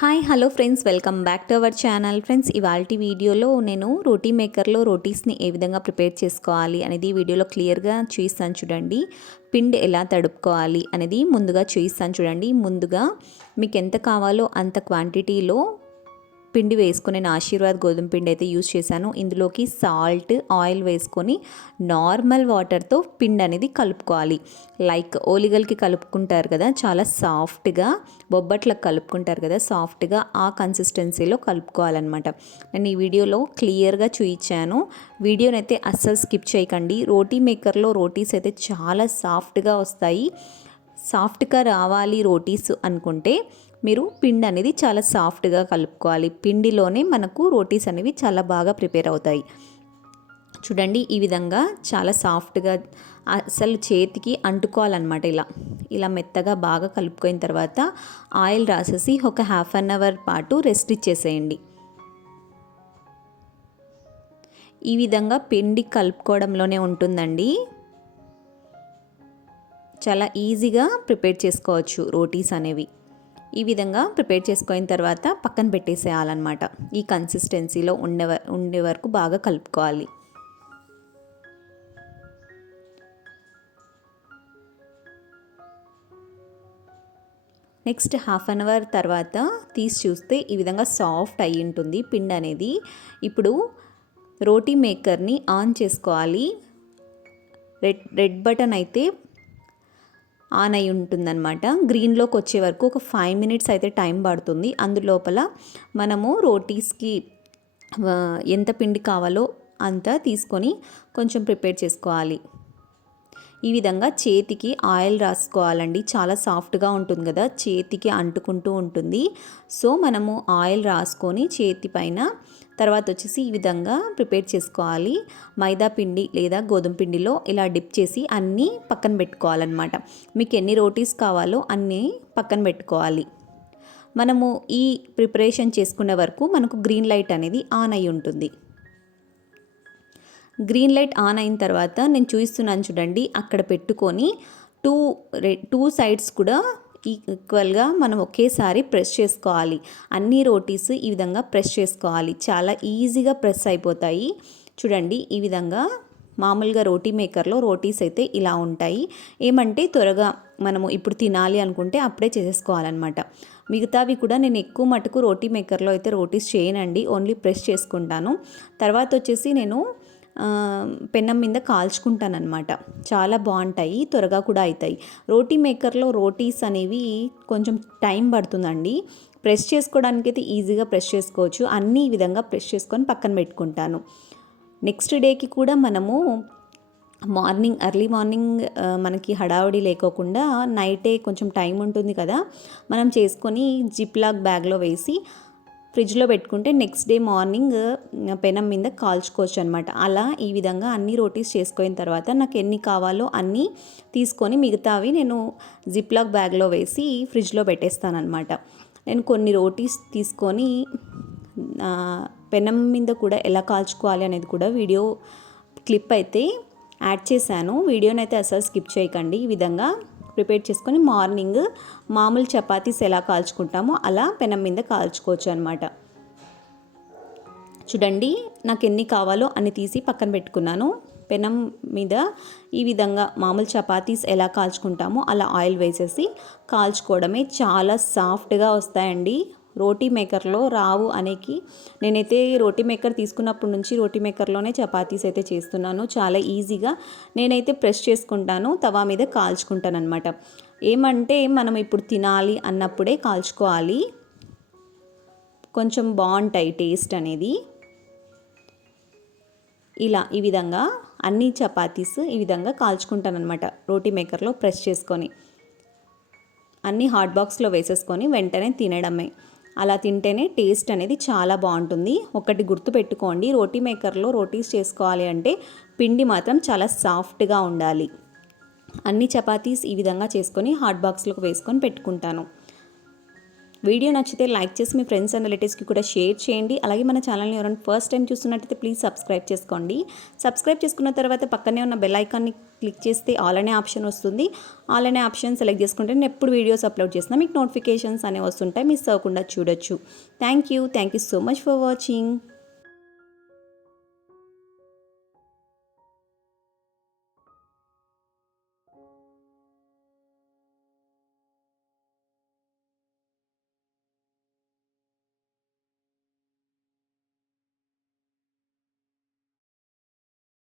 Hi hello friends, welcome back to our channel. Friends, ఇవాల్టి వీడియోలో నేను రోటీ మేకర్లో రోటీస్ని ఏ విధంగా ప్రిపేర్ చేసుకోవాలి అనేది వీడియోలో క్లియర్గా చూపిస్తాను చూడండి. పిండి ఎలా తడుపుకోవాలి అనేది ముందుగా చూపిస్తాను చూడండి. ముందుగా మీకు ఎంత కావాలో అంత క్వాంటిటీలో పిండి వేసుకొని నేను ఆశీర్వాద్ గోధుమ పిండి అయితే యూజ్ చేశాను. ఇందులోకి సాల్ట్, ఆయిల్ వేసుకొని నార్మల్ వాటర్తో పిండి అనేది కలుపుకోవాలి. లైక్ ఓలిగలకి కలుపుకుంటారు కదా, చాలా సాఫ్ట్గా బొబ్బట్లకు కలుపుకుంటారు కదా, సాఫ్ట్గా ఆ కన్సిస్టెన్సీలో కలుపుకోవాలన్నమాట. నేను ఈ వీడియోలో క్లియర్గా చూపించాను. వీడియోనైతే అస్సలు స్కిప్ చేయకండి. రోటీ మేకర్లో రోటీస్ అయితే చాలా సాఫ్ట్గా వస్తాయి. సాఫ్ట్గా రావాలి రోటీస్ అనుకుంటే మీరు పిండి అనేది చాలా సాఫ్ట్గా కలుపుకోవాలి. పిండిలోనే మనకు రోటీస్ అనేవి చాలా బాగా ప్రిపేర్ అవుతాయి. చూడండి, ఈ విధంగా చాలా సాఫ్ట్గా అసలు చేతికి అంటుకోవాలన్నమాట. ఇలా మెత్తగా బాగా కలుపుకున్న తర్వాత ఆయిల్ రాసేసి ఒక హాఫ్ అన్ అవర్ పాటు రెస్ట్ ఇచ్చేసేయండి. ఈ విధంగా పిండి కలుపుకోవడంలోనే ఉంటుందండి. చాలా ఈజీగా ప్రిపేర్ చేసుకోవచ్చు రోటీస్ అనేవి. ఈ విధంగా ప్రిపేర్ చేసుకున్న తర్వాత పక్కన పెట్టేసేయాలన్నమాట. ఈ కన్సిస్టెన్సీలో ఉండే వరకు బాగా కలుపుకోవాలి. నెక్స్ట్ హాఫ్ అన్ అవర్ తర్వాత తీసి చూస్తే ఈ విధంగా సాఫ్ట్ అయి ఉంటుంది పిండి అనేది. ఇప్పుడు రోటీ మేకర్ని ఆన్ చేసుకోవాలి. రెడ్ బటన్ అయితే ఆన్ అయి ఉంటుందన్నమాట. గ్రీన్లోకి వచ్చే వరకు ఒక 5 మినిట్స్ అయితే టైం పడుతుంది. అందులోపల మనము రోటీస్కి ఎంత పిండి కావాలో అంత తీసుకొని కొంచెం ప్రిపేర్ చేసుకోవాలి. ఈ విధంగా చేతికి ఆయిల్ రాసుకోవాలండి. చాలా సాఫ్ట్గా ఉంటుంది కదా, చేతికి అంటుకుంటూ ఉంటుంది. సో మనము ఆయిల్ రాసుకొని చేతి పైన తర్వాత వచ్చేసి ఈ విధంగా ప్రిపేర్ చేసుకోవాలి. మైదా పిండి లేదా గోధుమ పిండిలో ఇలా డిప్ చేసి అన్నీ పక్కన పెట్టుకోవాలన్నమాట. మీకు ఎన్ని రోటీస్ కావాలో అన్నీ పక్కన పెట్టుకోవాలి. మనము ఈ ప్రిపరేషన్ చేసుకునే వరకు మనకు గ్రీన్ లైట్ అనేది ఆన్ అయి ఉంటుంది. గ్రీన్ లైట్ ఆన్ అయిన తర్వాత నేను చూపిస్తున్నాను చూడండి, అక్కడ పెట్టుకొని టూ సైడ్స్ కూడా ఈక్వల్గా మనం ఒకేసారి ప్రెస్ చేసుకోవాలి. అన్ని రోటీస్ ఈ విధంగా ప్రెస్ చేసుకోవాలి. చాలా ఈజీగా ప్రెస్ అయిపోతాయి. చూడండి, ఈ విధంగా మామూలుగా రోటీ మేకర్లో రోటీస్ అయితే ఇలా ఉంటాయి. ఏమంటే త్వరగా మనము ఇప్పుడు తినాలి అనుకుంటే అప్పుడే చేసేసుకోవాలన్నమాట. మిగతావి కూడా నేను ఎక్కువ మటుకు రోటీ మేకర్లో అయితే రోటీస్ చేయనండి, ఓన్లీ ప్రెస్ చేసుకుంటాను. తర్వాత వచ్చేసి నేను పెనం మీద కాల్చుకుంటానన్నమాట. చాలా బాగుంటాయి, త్వరగా కూడా అవుతాయి. రోటీ మేకర్లో రోటీస్ అనేవి కొంచెం టైం పడుతుందండి. ప్రెస్ చేసుకోవడానికి అయితే ఈజీగా ప్రెస్ చేసుకోవచ్చు. అన్నీ ఈ విధంగా ప్రెస్ చేసుకొని పక్కన పెట్టుకుంటాను. నెక్స్ట్ డేకి కూడా మనము ఎర్లీ మార్నింగ్ మనకి హడావుడి లేకోకుండా నైటే కొంచెం టైం ఉంటుంది కదా, మనం చేసుకొని జిప్లాక్ బ్యాగ్లో వేసి ఫ్రిడ్జ్లో పెట్టుకుంటే నెక్స్ట్ డే మార్నింగ్ పెనం మీద కాల్చుకోవచ్చు అనమాట. అలా ఈ విధంగా అన్ని రోటీస్ చేసుకున్న తర్వాత నాకు ఎన్ని కావాలో అన్నీ తీసుకొని మిగతావి నేను జిప్లాక్ బ్యాగ్లో వేసి ఫ్రిడ్జ్లో పెట్టేస్తానమాట. నేను కొన్ని రోటీస్ తీసుకొని పెనం మీద కూడా ఎలా కాల్చుకోవాలి అనేది కూడా వీడియో క్లిప్ అయితే యాడ్ చేశాను. వీడియోనైతే అసలు స్కిప్ చేయకండి. ఈ విధంగా ప్రిపేర్ చేసుకొని మార్నింగ్ మామూలు చపాతీస్ ఎలా కాల్చుకుంటామో అలా పెనం మీద కాల్చుకోవచ్చు అనమాట. చూడండి, నాకు ఎన్ని కావాలో అన్ని తీసి పక్కన పెట్టుకున్నాను. పెనం మీద ఈ విధంగా మామూలు చపాతీస్ ఎలా కాల్చుకుంటామో అలా ఆయిల్ వేసేసి కాల్చుకోవడమే. చాలా సాఫ్ట్గా వస్తాయండి. రోటీ మేకర్లో రావు అనేకి నేనైతే రోటీ మేకర్ తీసుకున్నప్పటి నుంచి రోటీ మేకర్లోనే చపాతీస్ అయితే చేస్తున్నాను. చాలా ఈజీగా నేనైతే ప్రెస్ చేసుకుంటాను, తవా మీద కాల్చుకుంటాను అనమాట. ఏమంటే మనం ఇప్పుడు తినాలి అన్నప్పుడే కాల్చుకోవాలి, కొంచెం బాగుంటాయి టేస్ట్ అనేది. ఈ విధంగా అన్ని చపాతీస్ ఈ విధంగా కాల్చుకుంటాను అనమాట. రోటీ మేకర్లో ప్రెస్ చేసుకొని అన్నీ హాట్ బాక్స్లో వేసేసుకొని వెంటనే తినడమే. అలా తింటేనే టేస్ట్ అనేది చాలా బాగుంటుంది. ఒకటి గుర్తుపెట్టుకోండి, రోటీ మేకర్లో రోటీస్ చేసుకోవాలి అంటే పిండి మాత్రం చాలా సాఫ్ట్గా ఉండాలి. అన్ని చపాతీస్ ఈ విధంగా చేసుకొని హాట్ బాక్స్లోకి వేసుకొని పెట్టుకుంటాను. వీడియో నచ్చితే లైక్ చేసి మీ ఫ్రెండ్స్ అండ్ రిలేటివ్స్కి కూడా షేర్ చేయండి. అలాగే మన ఛానల్ని ఎవరైనా ఫస్ట్ టైం చూస్తున్నట్టయితే ప్లీజ్ సబ్స్క్రైబ్ చేసుకోండి. సబ్స్క్రైబ్ చేసుకున్న తర్వాత పక్కనే ఉన్న బెల్ ఐకాన్ని క్లిక్ చేస్తే ఆల్ అనే ఆప్షన్ వస్తుంది. ఆల్ అనే ఆప్షన్ సెలెక్ట్ చేసుకుంటే నేను ఎప్పుడు వీడియోస్ అప్లోడ్ చేసినా మీకు నోటిఫికేషన్స్ అనేవి వస్తుంటాయి, మిస్ అవ్వకుండా చూడొచ్చు. Thank you so much for watching.